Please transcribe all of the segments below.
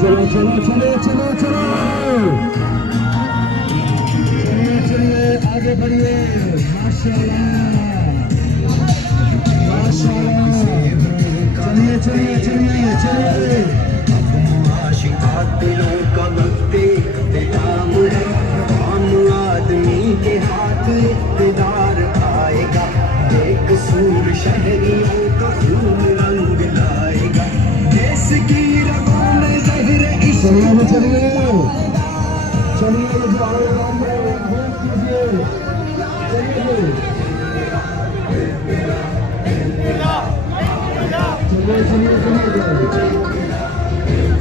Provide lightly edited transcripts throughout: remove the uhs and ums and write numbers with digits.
चलो चलो चलो चलो चलो चलिए चलिए आगे बढ़िए। माशाल्लाह माशाल्लाह। चलिए चलिए चलिए चलिए। आशिकात दिलों का वक्त इख्तिताम है। आम आदमी के हाथ इक़्तिदार आएगा। एक सूर शहरियों का खून रंग लाएगा। देश की रगों में ज़हर इश्क। चलिए चलिए चलिए जो आवाम है वोट कीजिए। चलिए चलिए चलिए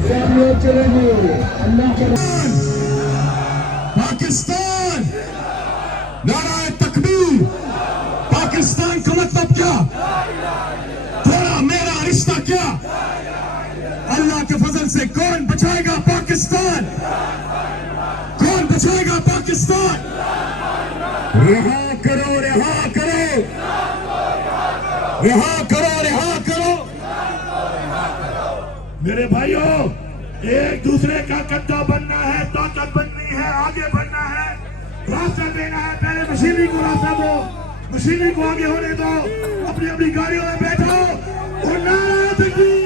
सब लोग चलेंगे। अल्लाह के पाकिस्तान नाराए तकबीर। पाकिस्तान का मतलब क्या? तेरा मेरा रिश्ता क्या? अल्लाह के फजल से कौन बचाएगा पाकिस्तान? कौन बचाएगा पाकिस्तान? रिहा करो रिहा करो रिहा करो रिहा करो। मेरे भाइयों, एक दूसरे का कद्दा बनना है, ताकत बननी है, आगे बढ़ना है, रास्ता देना है। पहले मशीनी को रास्ता दो, मशीनी को आगे होने दो। अपनी अपनी गाड़ियों में बैठो और नारा तकबीर।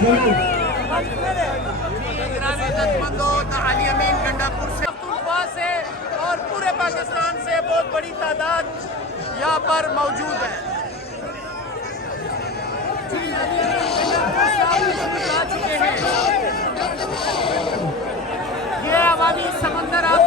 चलो